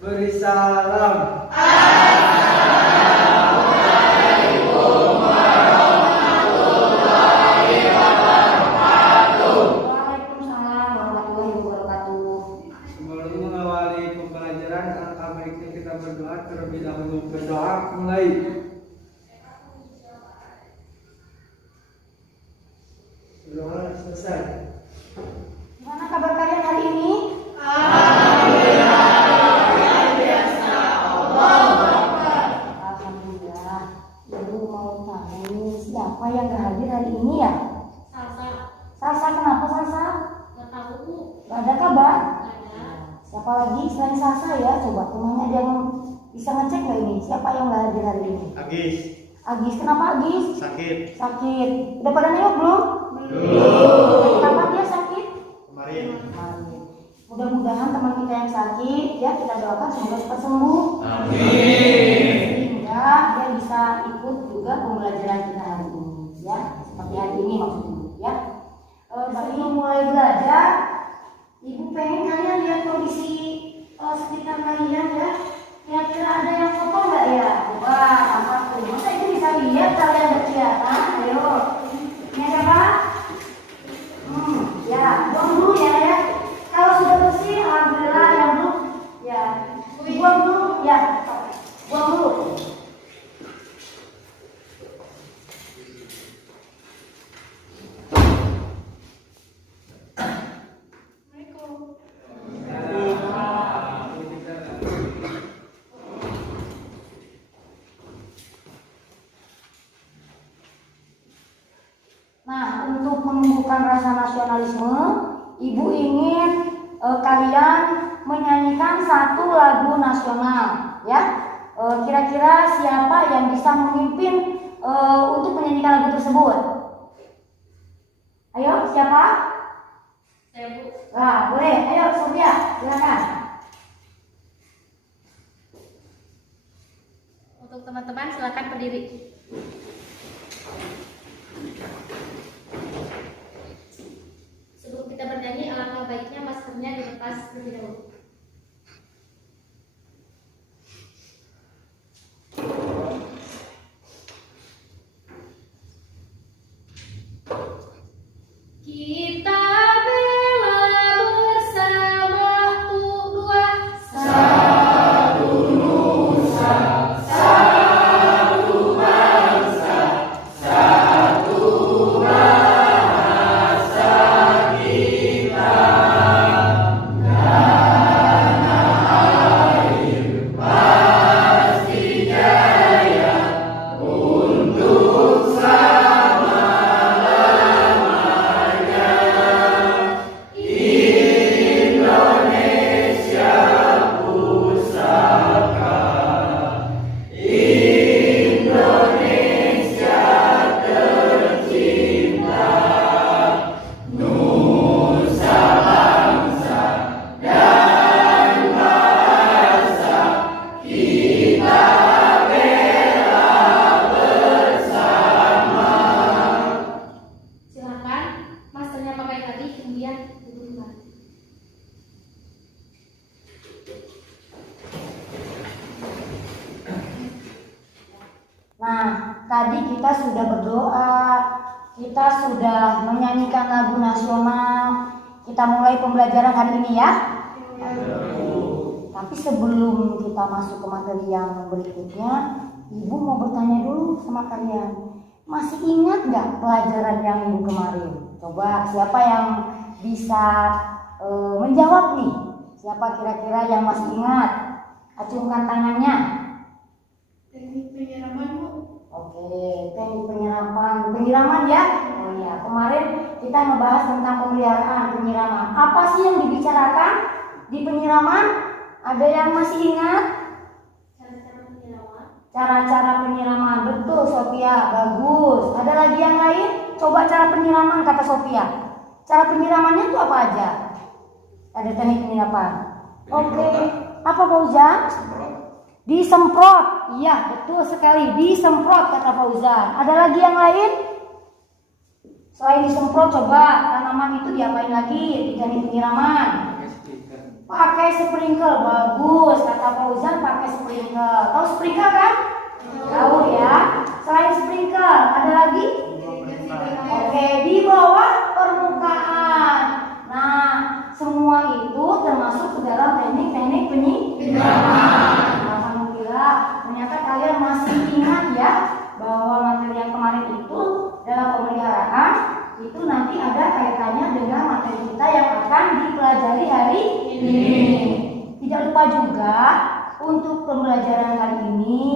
Beri salam. Assalamualaikum warahmatullahi wabarakatuh. Waalaikumsalam warahmatullahi wabarakatuh. Sebelum mengawali pembelajaran, alangkah baiknya kita berdoa terlebih dahulu. Berdoa mulai. Berdoa selesai. Gimana kabar kalian hari ini? Alhamdulillah. Ibu mau tanya nih, siapa yang gak hadir hari ini ya? Salsa, kenapa Salsa? Gak tahu. Gak ada kabar? Gak ada. Siapa lagi selain Salsa ya? Coba temannya ada yang bisa ngecek gak ini? Siapa yang gak hadir hari ini? Agis, Agis, kenapa Agis? sakit Sakit. Udah pada nengok belum? belum. Kapan dia sakit? Kemarin. Amin. Mudah-mudahan teman kita yang sakit ya kita doakan semoga cepat sembuh. Amin. Sehingga dia bisa ikut juga pembelajaran kita hari ini ya. Seperti hari ini maksudnya ya. Sebelum mulai belajar, Ibu pengen kalian lihat kondisi sekitar kalian ya. Kira-kira ada yang foto nggak ya? Wah, apa tuh? Masa Ibu bisa lihat kalian nggak kelihatan? Ayo. Ini siapa? Ya, buang dulu ya. Kalau sudah bersih, alhamdulillah yang belum, ya, buang dulu, ya, buang dulu. Nah, untuk menumbuhkan rasa nasionalisme, Ibu ingin kalian menyanyikan satu lagu nasional, ya. Kira-kira siapa yang bisa memimpin untuk menyanyikan lagu tersebut? Ayo, siapa? Saya Bu. Nah, boleh. Ayo, Sofia, silakan. Untuk teman-teman silakan berdiri. Sebelum kita bernyanyi, alangkah baiknya maskernya dilepas terlebih dahulu. Kita bela bersama untuk dua satu nusa, satu bangsa, satu bahasa kita. Tanah air pasti jaya untuk silakan masternya pakai tadi kemudian duduk kembali. Nah, tadi kita sudah berdoa, kita sudah menyanyikan lagu nasional. Kita mulai pembelajaran hari ini ya. Tapi sebelum kita masuk ke materi yang berikutnya, Ibu mau bertanya dulu sama kalian. Masih ingat nggak pelajaran yang Ibu kemarin? Coba siapa yang bisa menjawab nih? Siapa kira-kira yang masih ingat? Acungkan tangannya. Teknik penyiraman Bu. Oke, teknik penyiraman ya. Oh iya, kemarin kita ngebahas tentang pemeliharaan penyiraman. Apa sih yang dibicarakan di penyiraman? Ada yang masih ingat? Cara-cara penyiraman. Cara-cara penyiraman, betul Sophia, bagus. Ada lagi yang lain? Coba cara penyiraman kata Sophia. Cara penyiramannya itu apa aja? Ada teknik penyiraman. Oke, apa Fauzan? Disemprot. Iya, betul sekali. Disemprot kata Fauzan. Ada lagi yang lain? Selain disemprot, coba tanaman itu diapain lagi di teknik penyiraman? Pakai sprinkle, bagus. Kata Fauzan pakai sprinkle. Tahu sprinkle kan? Tahu ya. Selain sprinkle, ada lagi? Oke, di bawah permukaan. Nah, semua itu termasuk ke dalam teknik-teknik penyiraman. Alhamdulillah, ternyata kalian masih ingat ya bahwa materi yang kemarin itu dalam pemeliharaan itu nanti ada kaitannya dengan materi kita yang akan dipelajari hari ini. Tidak lupa juga untuk pembelajaran kali ini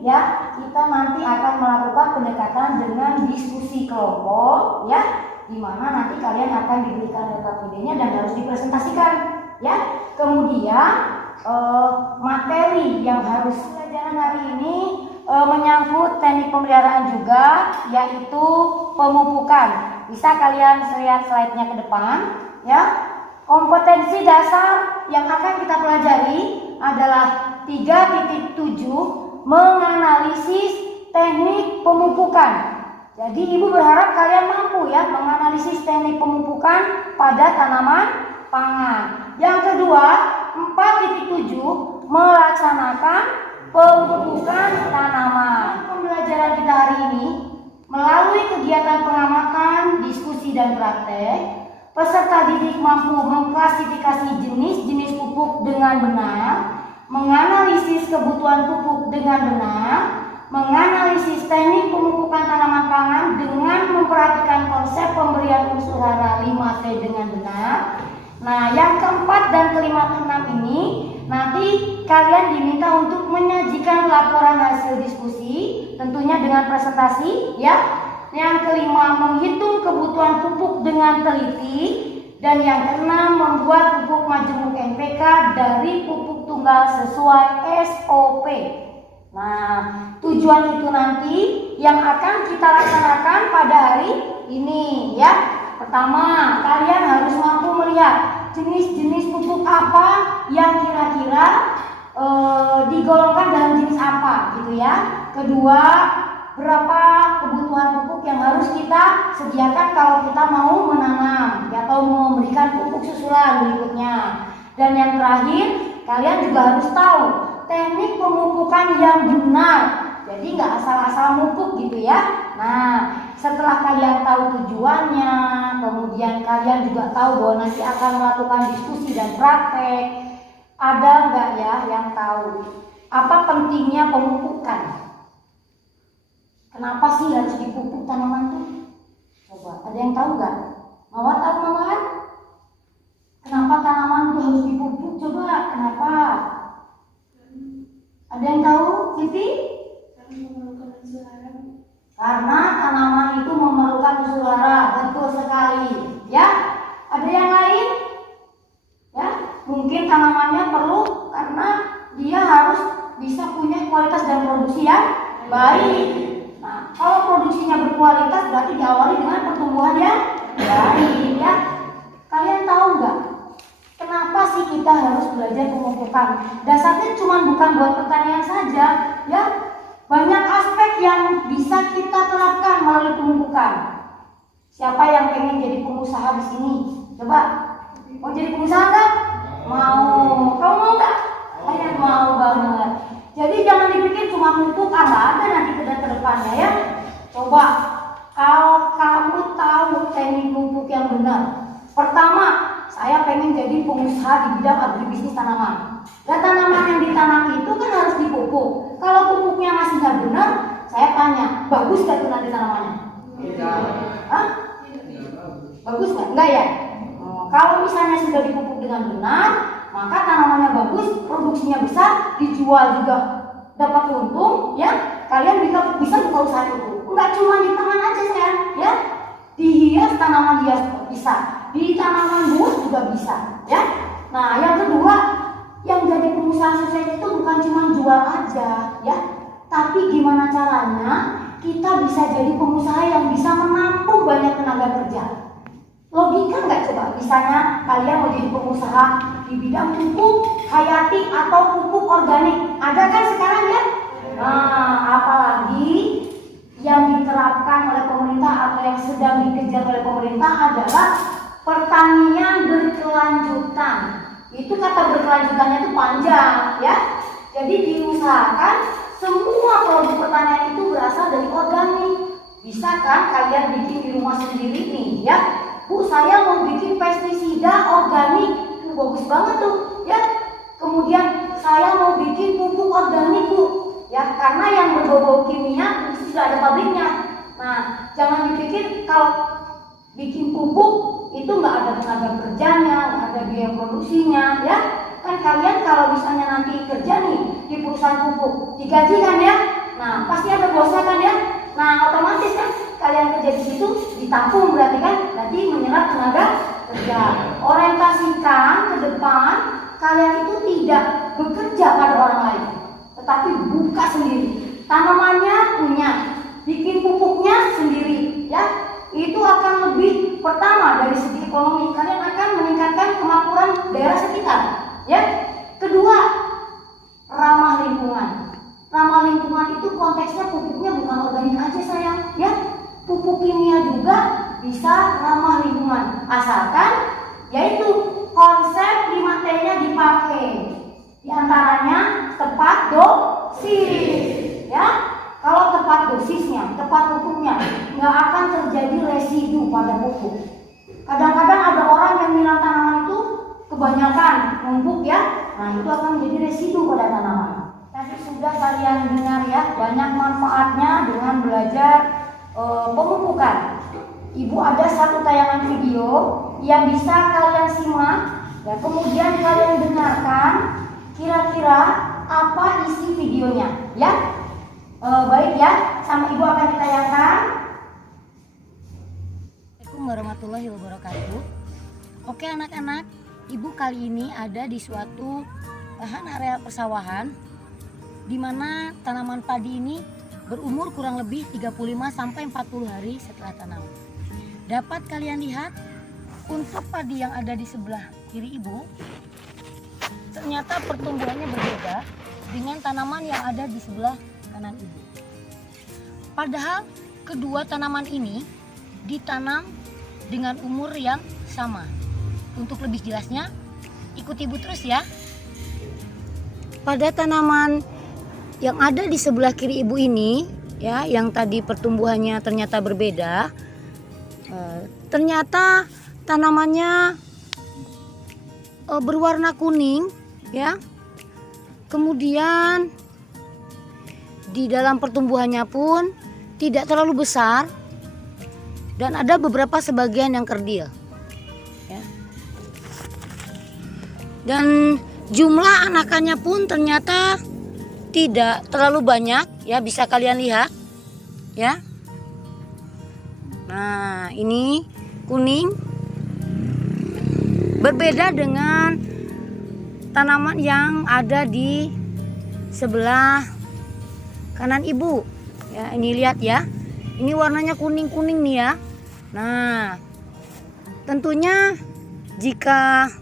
ya, kita nanti akan melakukan pendekatan dengan diskusi kelompok ya, di mana nanti kalian akan diberikan data-nya dan harus dipresentasikan ya. Kemudian materi yang harus pelajaran hari ini menyangkut teknik pemeliharaan juga, yaitu pemupukan. Bisa kalian lihat slide-nya ke depan ya. Kompetensi dasar yang akan kita pelajari adalah 3.7 menganalisis teknik pemupukan. Jadi ibu berharap kalian mampu ya menganalisis teknik pemupukan pada tanaman pangan. Yang kedua, 4.7 melaksanakan pemupukan tanaman. Pembelajaran kita hari ini melalui kegiatan pengamatan, diskusi dan praktek, peserta didik mampu mengklasifikasi jenis-jenis pupuk dengan benar, menganalisis kebutuhan pupuk dengan benar, menganalisis teknik pemupukan tanaman pangan dengan memperhatikan konsep pemberian unsur hara 5T dengan benar. Nah, yang keempat dan keenam ini nanti kalian diminta untuk menyajikan laporan hasil diskusi, tentunya dengan presentasi ya. Yang kelima, menghitung kebutuhan pupuk dengan teliti. Dan yang keenam, membuat pupuk majemuk NPK dari pupuk tunggal sesuai SOP. Nah, tujuan itu nanti yang akan kita laksanakan pada hari ini ya. Pertama, kalian harus mampu melihat jenis-jenis pupuk apa yang kira-kira digolongkan dalam jenis apa gitu ya. Kedua, berapa kebutuhan pupuk yang harus kita sediakan kalau kita mau menanam ya, atau memberikan pupuk susulan berikutnya. Dan yang terakhir, kalian juga harus tahu teknik pemupukan yang benar. Jadi nggak asal-asal mupuk gitu ya. Nah, setelah kalian tahu tujuannya, kemudian kalian juga tahu bahwa nanti akan melakukan diskusi dan praktek, ada nggak ya yang tahu apa pentingnya pemupukan? Kenapa sih harus dipupuk tanaman tuh? Coba, ada yang tahu nggak? Mawar tahu Mawar? Kenapa tanaman tuh harus dipupuk? Coba, kenapa? Ada yang tahu? Siti? Karena tanaman itu memerlukan unsur hara, betul sekali. Ya, ada yang lain? Ya, mungkin tanamannya perlu karena dia harus bisa punya kualitas dan produksi yang baik. Nah, kalau produksinya berkualitas berarti diawali dengan pertumbuhan yang baik. Ya, kalian tahu nggak? Kenapa sih kita harus belajar pemupukan? Dasarnya cuma bukan buat pertanian saja, ya. Banyak aspek yang bisa kita terapkan melalui pemupukan. Siapa yang pengen jadi pengusaha di sini? Coba, mau jadi pengusaha nggak? Mau. Kamu mau nggak? Saya mau banget. Jadi jangan dipikir cuma pupuk, nggak ada nanti ke depannya ya. Coba, kalau kamu tahu teknik pupuk yang benar. Pertama, saya pengen jadi pengusaha di bidang agribisnis tanaman. Dan tanaman yang ditanam itu kan harus dipupuk. Kalau pupuknya masih nggak benar, saya tanya, bagus nggak tuh nanti tanamannya? Tidak. Hah? Bagus nggak? Enggak ya? Kalau misalnya sudah dipupuk dengan benar, maka tanamannya bagus, produksinya besar, dijual juga dapat untung, ya. Kalian bisa buka usaha itu. Enggak cuma di tangan aja sayang, ya. Dihias tanaman hias bisa, di tanaman buah juga bisa, ya. Nah, yang kedua, yang jadi pengusaha sukses itu bukan cuma jual aja, ya. Tapi gimana caranya kita bisa jadi pengusaha yang bisa menampung banyak tenaga kerja. Logika nggak coba? Misalnya kalian mau jadi pengusaha di bidang pupuk hayati atau pupuk organik, ada kan sekarang ya? Nah, apalagi yang diterapkan oleh pemerintah atau yang sedang dikejar oleh pemerintah adalah pertanian berkelanjutan. Itu kata keberlanjutannya itu panjang ya. Jadi diusahakan semua produk pertanian itu berasal dari organik. Bisa kan kalian bikin di rumah sendiri nih ya. Bu, saya mau bikin pestisida organik. Bagus banget tuh ya. Kemudian saya mau bikin pupuk organik Bu. Ya, karena yang berbau-bau kimia itu sudah ada pabriknya. Nah, jangan dipikir kalau bikin pupuk itu nggak ada tenaga kerjanya, nggak ada biaya produksinya ya. Kan kalian kalau misalnya nanti kerja nih di perusahaan pupuk, digaji kan ya. Nah, pasti ada bosnya kan ya. Nah, otomatis kan kalian kerja di situ ditampung berarti kan, berarti menyerap tenaga kerja. Orientasikan ke depan kalian itu tidak bekerja pada orang lain, tetapi buka sendiri. Tanamannya punya, bikin pupuknya sendiri ya. Itu akan lebih, pertama dari segi ekonomi kalian akan meningkatkan kemakmuran daerah sekitar ya. Kedua, ramah lingkungan. Ramah lingkungan itu konteksnya pupuknya bukan organik aja sayang ya. Pupuk kimia juga bisa ramah lingkungan asalkan yaitu konsep 5T-nya dipakai. Di antaranya tepat dosis ya. Kalau tepat dosisnya, tepat pupuknya, nggak akan terjadi residu pada pupuk. Kadang-kadang ada orang yang nyiram tanaman itu kebanyakan numpuk ya, nah itu akan menjadi residu pada tanaman. Tadi sudah kalian dengar ya, banyak manfaatnya dengan belajar pemupukan. Ibu ada satu tayangan video yang bisa kalian simak, ya, kemudian kalian dengarkan kira-kira apa isi videonya, ya. Baik ya, sama ibu akan ditayangkan. Assalamualaikum warahmatullahi wabarakatuh. Oke anak-anak, ibu kali ini ada di suatu lahan area persawahan di mana tanaman padi ini berumur kurang lebih 35 sampai 40 hari setelah tanam. Dapat kalian lihat untuk padi yang ada di sebelah kiri ibu, ternyata pertumbuhannya berbeda dengan tanaman yang ada di sebelah kanan ibu. Padahal kedua tanaman ini ditanam dengan umur yang sama. Untuk lebih jelasnya, ikuti ibu terus ya. Pada tanaman yang ada di sebelah kiri ibu ini, ya, yang tadi pertumbuhannya ternyata berbeda. Ternyata tanamannya berwarna kuning, ya. Kemudian di dalam pertumbuhannya pun tidak terlalu besar dan ada beberapa sebagian yang kerdil, ya. Dan jumlah anakannya pun ternyata tidak terlalu banyak, ya, bisa kalian lihat, ya. Nah, ini kuning, berbeda dengan tanaman yang ada di sebelah kanan ibu, ya. Ini lihat ya, ini warnanya kuning-kuning nih ya. Nah, tentunya jika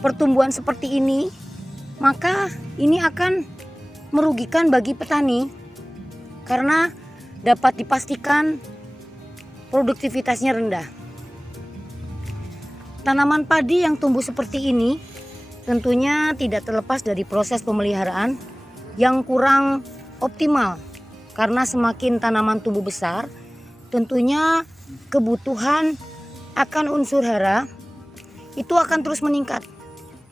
pertumbuhan seperti ini, maka ini akan merugikan bagi petani karena dapat dipastikan produktivitasnya rendah. Tanaman padi yang tumbuh seperti ini tentunya tidak terlepas dari proses pemeliharaan yang kurang optimal, karena semakin tanaman tumbuh besar, tentunya kebutuhan akan unsur hara itu akan terus meningkat.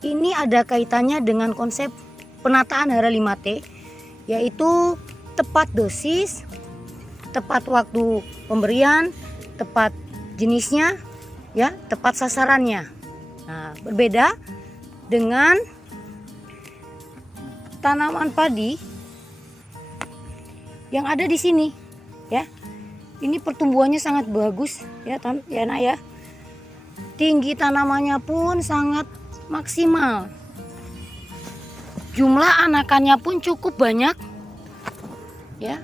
Ini ada kaitannya dengan konsep penataan hara 5T, yaitu tepat dosis, tepat waktu pemberian, tepat jenisnya, ya, tepat sasarannya. Nah, berbeda dengan tanaman padi yang ada di sini, ya. Ini pertumbuhannya sangat bagus, ya, ya nak ya. Tinggi tanamannya pun sangat maksimal. Jumlah anakannya pun cukup banyak, ya.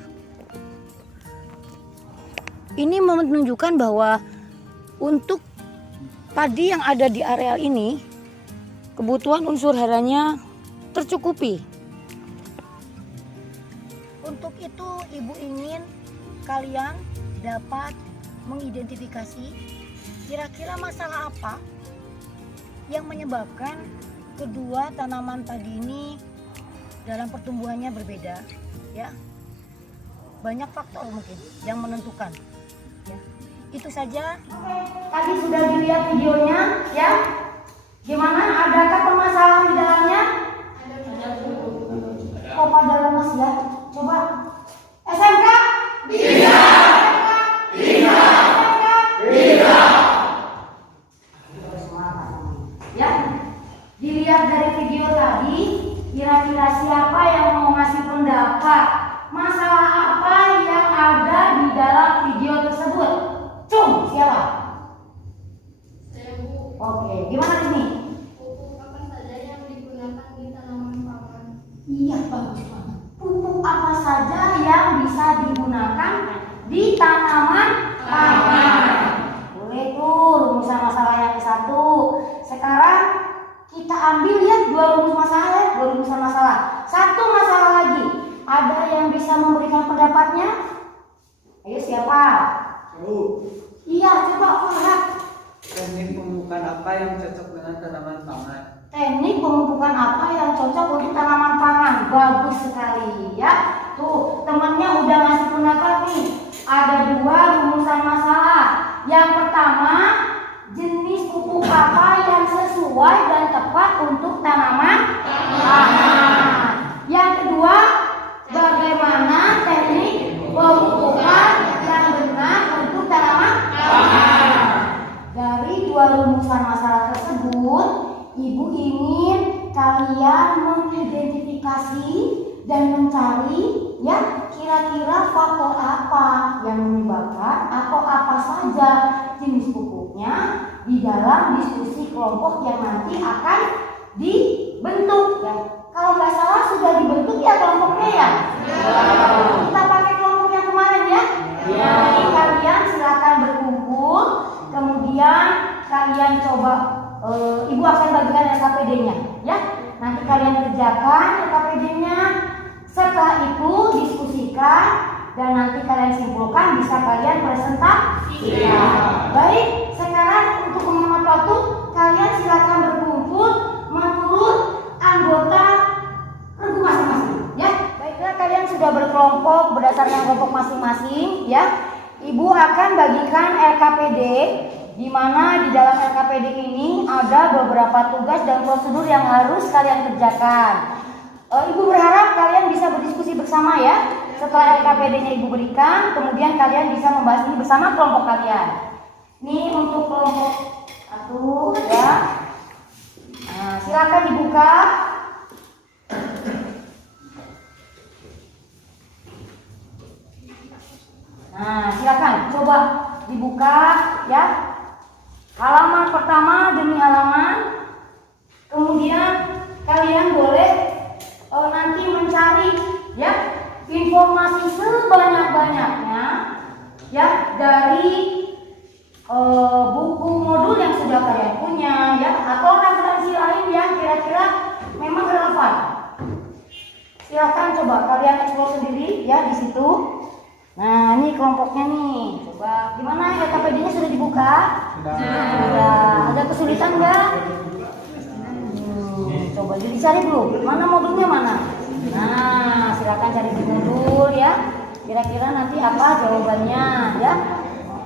Ini menunjukkan bahwa untuk padi yang ada di areal ini, kebutuhan unsur haranya tercukupi. Untuk itu ibu ingin kalian dapat mengidentifikasi kira-kira masalah apa yang menyebabkan kedua, tanaman tadi ini dalam pertumbuhannya berbeda, ya. Banyak faktor mungkin yang menentukan, ya. Itu saja. Tadi sudah dilihat videonya, ya. Gimana? Adakah permasalahan di dalamnya? Oh, pada lemas ya. Coba. SMK? Bisa. Bisa. Bisa. Ya. Dilihat dari video tadi, kira-kira siapa yang mau ngasih pendapat? Masalah apa yang ada di dalam video tersebut? Cung, siapa? Saya Bu. Oke, gimana di sini? Pupuk apa saja yang digunakan di tanaman pangan? Iya, bagus banget. Pupuk apa saja yang bisa digunakan di tanaman pangan? Boleh tuh rumusan masalah yang ke-1. Sekarang kita ambil ya 2 rumus masalah ya, 2 rumusan masalah. 1 masalah lagi. Ada yang bisa memberikan pendapatnya? Ayo siapa? Bu, Iya, coba lihat. teknik pemupukan apa yang cocok dengan tanaman pangan? Teknik pemupukan apa yang cocok untuk tanaman pangan? Bagus sekali ya. Tuh, temannya udah ngasih pendapat nih. Ada 2 rumusan masalah. Yang pertama, jenis pupuk apa yang sesuai dan tepat untuk tanaman pangan. Yang kedua, bagaimana teknik pemupukan yang benar untuk tanaman pangan. Dari 2 rumusan masalah tersebut, Ibu ingin kalian mengidentifikasi dan mencari ya kira-kira faktor apa yang menyebabkan atau apa saja jenis pupuknya di dalam diskusi kelompok yang nanti akan dibentuk ya. Kalau nggak salah sudah dibentuk ya kelompoknya ya. Kita pakai kelompok yang kemarin ya. Jadi kalian silakan berkumpul, kemudian kalian coba Ibu akan bagikan LKPD-nya ya. Nanti kalian kerjakan LKPD-nya. Setelah itu diskusikan dan nanti kalian simpulkan, bisa kalian presentasikan. Baik, sekarang untuk menghemat waktu, kalian silakan berkumpul menurut anggota regu masing-masing ya. Baiklah, kalian sudah berkelompok berdasarkan kelompok masing-masing ya. Ibu akan bagikan LKPD, di mana di dalam LKPD ini ada beberapa tugas dan prosedur yang harus kalian kerjakan. Ibu berharap kalian bisa berdiskusi bersama ya. Setelah LKPD-nya Ibu berikan, kemudian kalian bisa membahas ini bersama kelompok kalian. Ini untuk kelompok 1 ya. Nah, silakan dibuka. Nah, silakan coba dibuka ya. Halaman pertama demi halaman. Kemudian kalian boleh nanti mencari ya informasi sebanyak-banyaknya ya dari buku modul yang sudah kalian punya ya, atau referensi lain yang kira-kira memang relevan. Silakan coba kalian eksplor sendiri ya di situ. Nah, ini kelompoknya nih. Coba gimana LKPD-nya sudah dibuka? Sudah. Ada kesulitan enggak? Coba dicari dulu. Mana modulnya mana? Nah, silakan cari di modul ya. Kira-kira nanti apa jawabannya ya.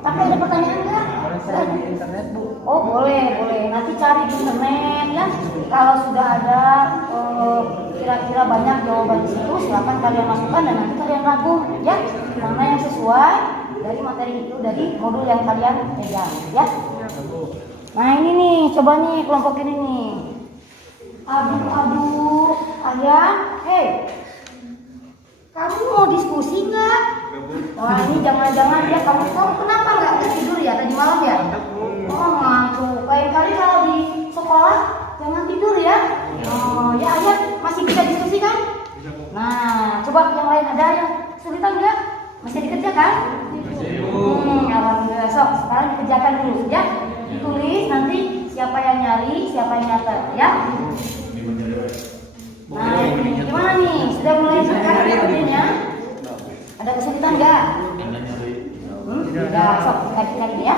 Tapi ada pertanyaan enggak? Di internet, Bu. Oh, boleh. Nanti cari di internet ya. Kalau sudah ada kira-kira banyak jawaban di situ, silakan kalian masukkan dan nanti kalian rangkum ya. Mana yang sesuai dari materi itu, dari modul yang kalian pegang ya. Nah, ini nih, coba nih kelompok ini nih. Aduh, kalian, kamu mau diskusi nggak? Wah, ini jangan-jangan ya kamu kenapa nggak tidur ya tadi malam ya? Oh, ngantuk. Lain kali kalau di sekolah jangan tidur ya. Oh, ya ayah masih bisa diskusi kan? Nah, coba yang lain ada yang kesulitan nggak? Masih dikerjakan? Alhamdulillah. Sok, sekarang dikerjakan dulu ya. Ditulis nanti siapa yang nyari, siapa yang nyatet ya. Nah, gimana nih? Sudah mulai sekarang kerjanya? Ada kesulitan nggak? Tidak, sok kita lagi ya.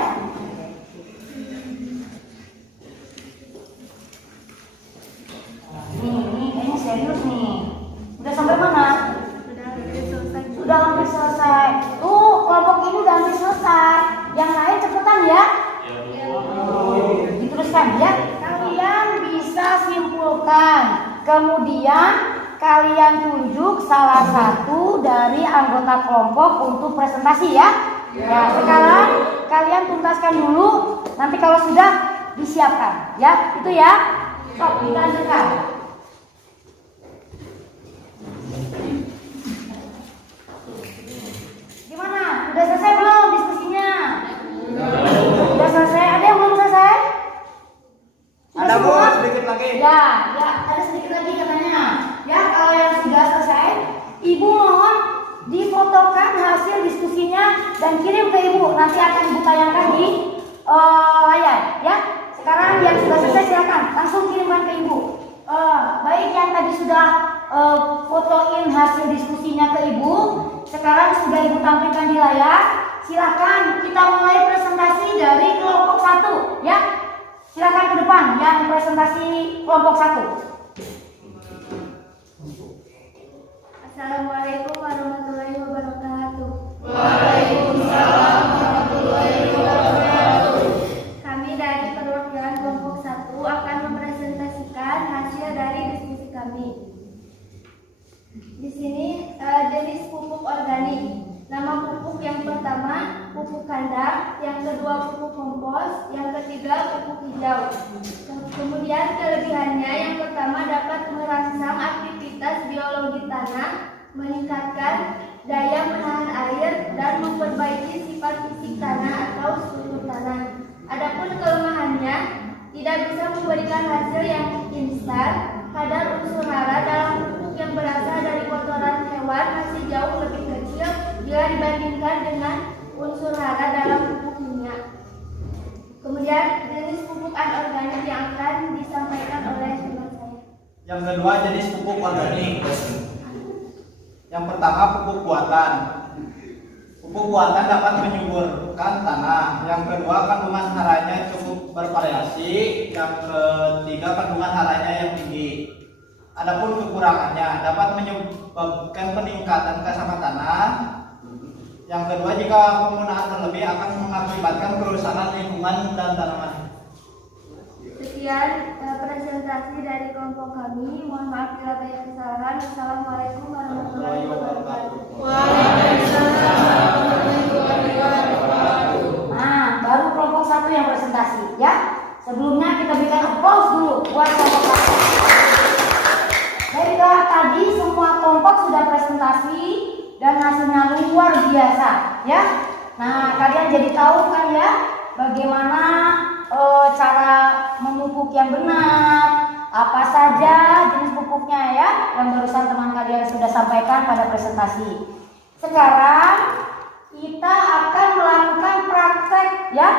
Kemudian kalian tunjuk salah satu dari anggota kelompok untuk presentasi ya. Ya, sekarang kalian tuntaskan dulu. Nanti kalau sudah disiapkan, ya. Itu ya. Sok, dilanjutkan. Gimana? Udah selesai belum diskusinya? Udah selesai. Ada yang belum selesai? Ada Bu, semua? sedikit lagi. Ya, ada sedikit lagi katanya. Ya, kalau yang sudah selesai, Ibu mohon difotokan hasil diskusinya dan kirim ke Ibu. Nanti akan Ibu tayangkan di layar. Ya, sekarang yang sudah selesai silakan langsung kirimkan ke Ibu. Baik yang tadi sudah fotoin hasil diskusinya ke Ibu, sekarang sudah Ibu tampilkan di layar. Silakan kita mulai presentasi dari kelompok 1, ya. Silakan ke depan yang presentasi kelompok 1. Assalamualaikum warahmatullahi wabarakatuh. Waalaikumsalam warahmatullahi wabarakatuh. Kami dari perwakilan kelompok 1 akan mempresentasikan hasil dari diskusi kami. Di sini jenis pupuk organik. Nama pupuk yang pertama pupuk kandang, yang kedua pupuk kompos, yang ketiga pupuk hijau. Kemudian kelebihannya yang pertama dapat merangsang aktivitas biologi tanah, meningkatkan daya menahan air dan memperbaiki sifat fisik tanah atau struktur tanah. Adapun kelemahannya tidak bisa memberikan hasil yang instan. Kadar unsur hara dalam pupuk yang berasal dari kotoran hewan masih jauh lebih kecil jika dibandingkan dengan unsur hara dalam pupuk minyak. Kemudian jenis pupuk anorganik yang akan disampaikan oleh teman saya. Yang kedua jenis pupuk organik. Yang pertama pupuk buatan. Pupuk buatan dapat menyuburkan tanah. Yang kedua kandungan haranya cukup bervariasi. Yang ketiga kandungan haranya yang tinggi. Adapun kekurangannya dapat menyebabkan peningkatan keasaman tanah. Yang kedua jika penggunaan berlebih akan mengakibatkan kerusakan lingkungan dan tanaman. Sekian presentasi dari kelompok kami. Mohon maaf bila banyak kesalahan. Assalamualaikum warahmatullahi wabarakatuh. Nah, baru kelompok 1 yang presentasi, ya. Sebelumnya kita berikan applause dulu buat kelompok 1. Baiklah, tadi semua kelompok sudah presentasi dan hasilnya luar biasa, ya. Nah, kalian jadi tahu kan ya bagaimana cara memupuk yang benar, apa saja jenis pupuknya ya, yang barusan teman kalian sudah sampaikan pada presentasi. Sekarang kita akan melakukan praktek ya.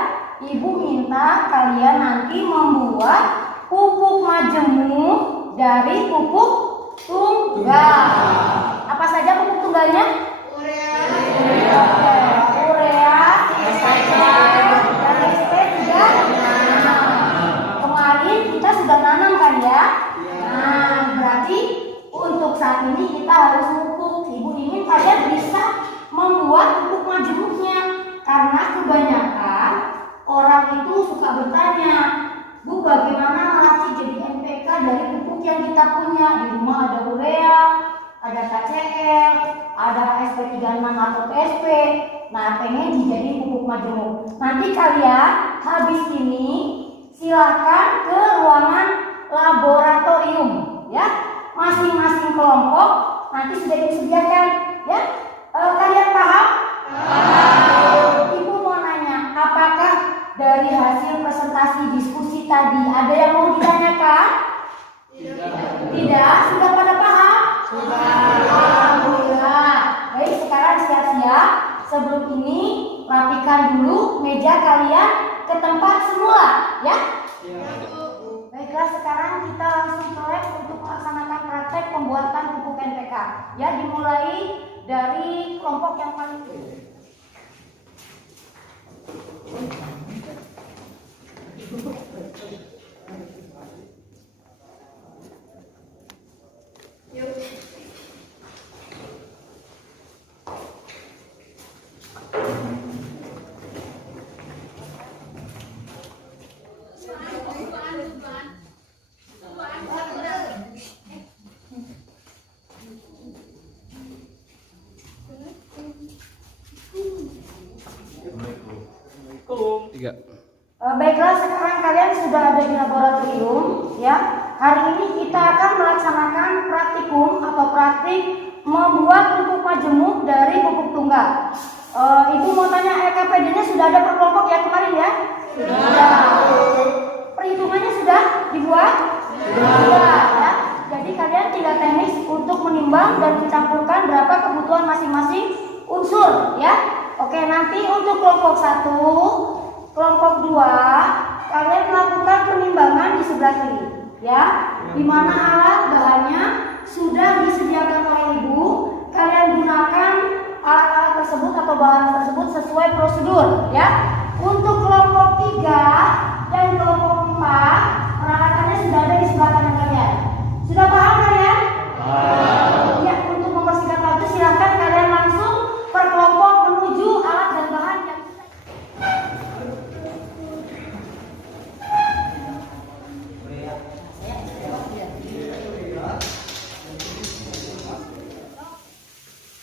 Ibu minta kalian nanti membuat pupuk majemuk dari pupuk tunggal. Apa saja pupuk tunggalnya? Urea, dan SP juga. Kemarin kita sudah nanam kan ya? Nah, berarti untuk saat ini kita harus pupuk. Ibu ingin kalian bisa membuat pupuk majemuknya, karena kebanyakan orang itu suka bertanya, Bu, bagaimana meracik jadi NPK dari pupuk yang kita punya? Di rumah ada urea, ada KCl, ada SP36 atau TSP. Nah, pengen dijadiin pupuk majemuk. Nanti kalian habis ini silakan ke ruangan laboratorium ya. Masing-masing kelompok nanti sudah disediakan ya. Kalian paham? Ibu mau nanya, apakah dari hasil presentasi diskusi tadi ada yang mau ditanyakan? Tidak? Sudah pada paham? Alhamdulillah. Baik, sekarang siap-siap. Sebelum ini rapikan dulu meja kalian ke tempat semula, ya? Baiklah, sekarang kita langsung ke lab untuk melaksanakan praktek pembuatan pupuk NPK. Ya, dimulai dari kelompok yang paling Baiklah, sekarang kalian sudah ada di laboratorium, ya. Hari ini kita akan melaksanakan praktikum atau praktik membuat pupuk majemuk dari pupuk tunggal. Ibu mau tanya, LKPD-nya sudah ada per kelompok ya kemarin ya? Sudah. Perhitungannya sudah dibuat? Sudah. Ya. Jadi kalian tinggal teknis untuk menimbang dan mencampurkan berapa kebutuhan masing-masing unsur, ya. Oke, nanti untuk kelompok 1, kelompok 2, kalian melakukan penimbangan di sebelah kiri, ya. Di mana alat bahannya sudah disediakan oleh ibu. Kalian gunakan alat-alat tersebut atau bahan tersebut sesuai prosedur, ya. Untuk kelompok 3 dan kelompok 4, peralatannya sudah ada di sebelah kanan kalian. Sudah paham kalian? Ya, untuk mempersingkat waktu silakan kalian langsung per kelompok menuju alat dan bahan yang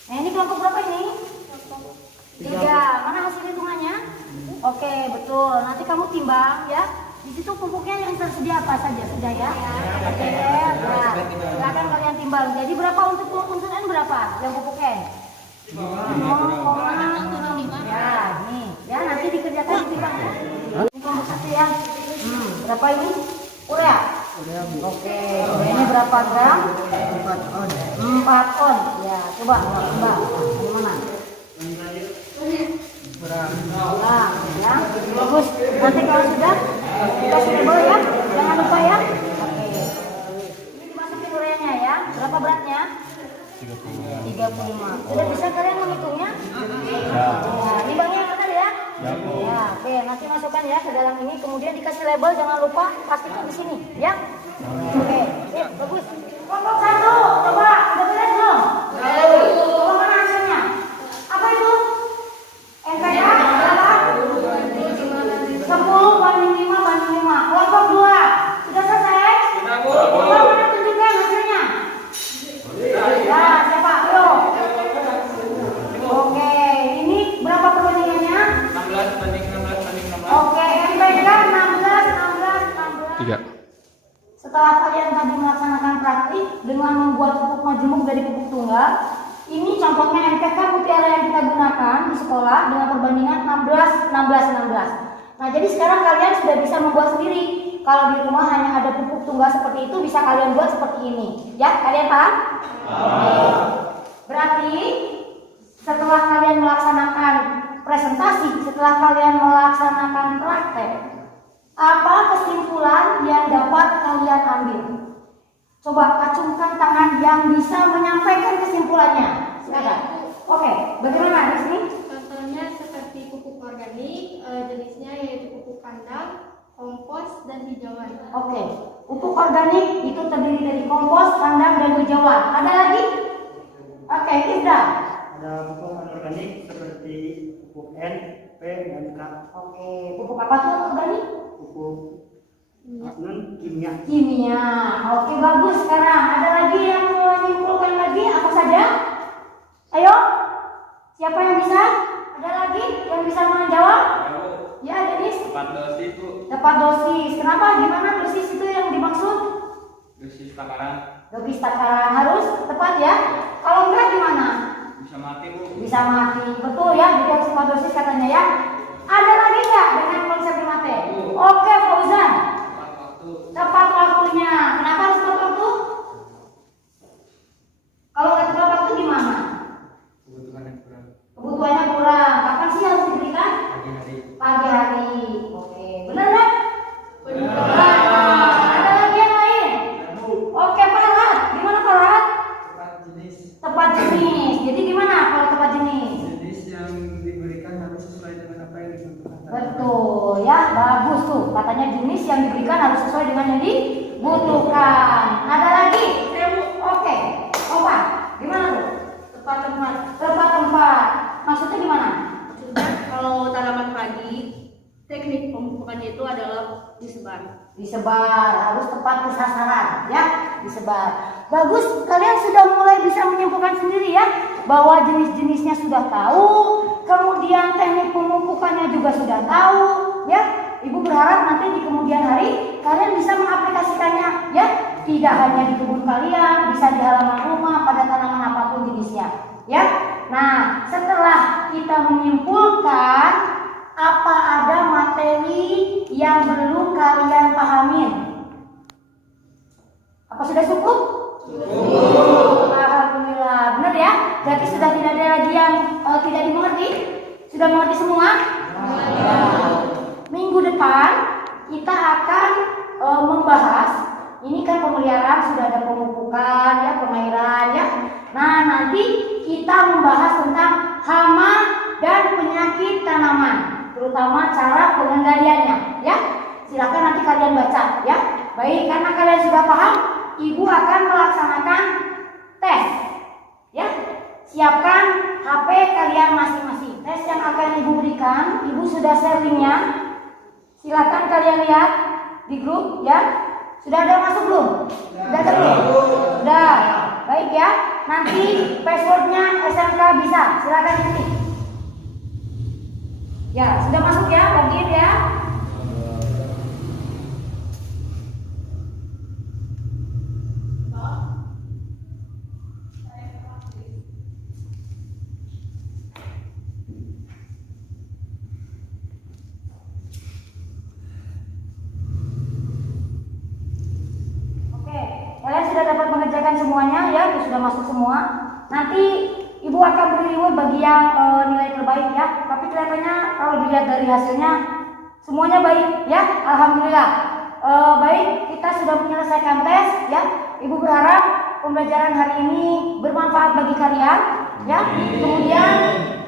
ini kelompok berapa ini? 3. Mana hasil hitungannya? Oke, betul. Nanti kamu timbang ya. Di situ pupuknya yang tersedia apa saja sudah ya? Oke, ya. Silakan kalian timbang. Jadi berapa untuk N berapa? Yang pupuk N? 0,05. Ya, nih. Ya, nanti dikerjakan ditimbang ya. Ini kelompok 1 ya. Berapa ini? Urea. Oke, ini berapa gram? 4 on. Ya, coba Mbak. Di mana? Nah, ya, bagus. Nanti kalau sudah kasih label ya, jangan lupa ya. Oke. Ini dimasukin ureanya ya. Berapa beratnya? 35. Sudah bisa kalian menghitungnya? Ya, timbangnya yang benar ya. Ya, oke. Nanti masukkan ya ke dalam ini. Kemudian dikasih label, jangan lupa pastikan di sini, ya. Oke, sip, bagus. Kelompok 1, coba udah beres belum? Coba mana hasilnya? Apa itu? NPK berapa? 10:5:5. Kelompok 2 sudah selesai? Coba mana tunjukkan hasilnya? Ya, siapa? Ayo. Oke, ini berapa perbandingannya? 16:16. Oke, NPK 16. Setelah kalian tadi melaksanakan praktik dengan membuat pupuk majemuk dari pupuk tunggal, ini contohnya NPK mutiara yang kita gunakan di sekolah dengan perbandingan 16. Nah, jadi sekarang kalian sudah bisa membuat sendiri. Kalau di rumah hanya ada pupuk tunggal seperti itu, bisa kalian buat seperti ini. Ya, kalian paham? Berarti setelah kalian melaksanakan presentasi, setelah kalian melaksanakan praktek, apa kesimpulan yang dapat kalian ambil? Coba acungkan tangan yang bisa menyampaikan kesimpulannya. Silakan. Oke, bagaimana di sini? Contohnya seperti pupuk organik, jenisnya yaitu pupuk kandang, kompos, dan hijauan. Oke, pupuk organik itu terdiri dari kompos, kandang, dan hijauan. Ada lagi? Oke, Ibra. Ada pupuk organik seperti pupuk N, P, dan K. Oke, pupuk apa tuh organik? Pupuk kimia. Kimia. Oke, bagus. Sekarang ada lagi yang menyimpulkan lagi apa saja? Ayo, siapa yang bisa? Ada lagi yang bisa menjawab? Ya, Denis. Tepat dosis, Bu. Tepat dosis. Kenapa? Gimana dosis itu yang dimaksud? Dosis takaran. Dosis takaran harus tepat ya. Kalau enggak gimana? Bisa mati, Bu. Bisa mati. Betul ya, jadi harus tepat dosis katanya ya. Ada lagi nggak dengan konsep 5T? Oke, Fauzan. Tepat waktu. Tepat waktunya. Kenapa harus tepat waktu? Kalau nggak tepat waktu gimana? Kebutuhannya kurang. Kebutuhannya kurang. Kapan sih harus diberikan? Pagi-hari. Pagi hari. Oke, benar kan? Benar. Ada lagi yang lain? Oke, Farhat. Gimana Farhat? Tepat jenis. Tepat jenis. Jadi gimana kalau tepat jenis? Jenis yang diberikan harus sesuai dengan apa yang dibutuhkan. Betul ya, bagus tuh. Katanya jenis yang diberikan harus sesuai dengan yang dibutuhkan. Ada lagi? Oke. Opa, gimana tuh? Tepat tempat. Tepat tempat. Maksudnya gimana? Maksudnya kalau tanaman padi, teknik pemupukannya itu adalah disebar. Disebar, harus tepat ke sasaran ya, disebar. Bagus, kalian sudah mulai bisa menyimpulkan sendiri ya bahwa jenis-jenisnya sudah tahu, kemudian teknik pemupukannya juga sudah tahu, ya. Ibu berharap nanti di kemudian hari kalian bisa mengaplikasikannya, ya. Tidak hanya di kebun kalian, bisa di halaman rumah, pada tanaman apapun jenisnya, ya. Nah, setelah kita menyimpulkan apa ada materi yang belum kalian pahamin, apa sudah cukup? Alhamdulillah, benar ya. Berarti sudah tidak ada lagi yang tidak dimengerti. Sudah mengerti semua? Ya. Minggu depan kita akan membahas. Ini kan pemeliharaan sudah ada pemupukan, ya, pengairan, ya. Nah, nanti kita membahas tentang hama dan penyakit tanaman, terutama cara pengendaliannya, ya. Silakan nanti kalian baca, ya. Baik, karena kalian sudah paham, Ibu akan melaksanakan tes, ya. Siapkan HP kalian masing-masing. Tes yang akan Ibu berikan, Ibu sudah share linknya. Silakan kalian lihat di grup, ya. Sudah ada masuk belum? Sudah ada belum? Sudah. Baik ya. Nanti passwordnya SMK bisa. Silakan isi. Ya, sudah masuk ya, login ya. Kalian sudah dapat mengerjakan semuanya, ya, sudah masuk semua. Nanti Ibu akan beri reward bagi yang nilai terbaik, ya. Tapi kelihatannya kalau dilihat dari hasilnya semuanya baik, ya. Alhamdulillah. Baik, kita sudah menyelesaikan tes, ya. Ibu berharap pembelajaran hari ini bermanfaat bagi kalian, ya. Kemudian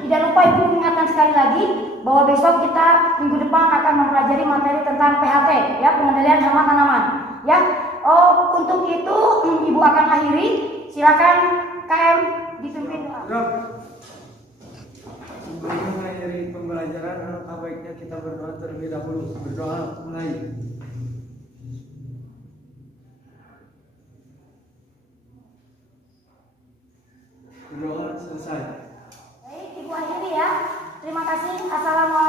tidak lupa Ibu mengingatkan sekali lagi bahwa besok kita minggu depan akan mempelajari materi tentang PHT, ya, pengendalian hama tanaman, ya. Untuk itu Ibu akan akhiri. Silakan KM dipimpin. Sebelum mengakhiri pembelajaran, alangkah baiknya kita berdoa terlebih dahulu. Berdoa mulai. Berdoa selesai. Baik, Ibu akhiri ya. Terima kasih. Assalamualaikum.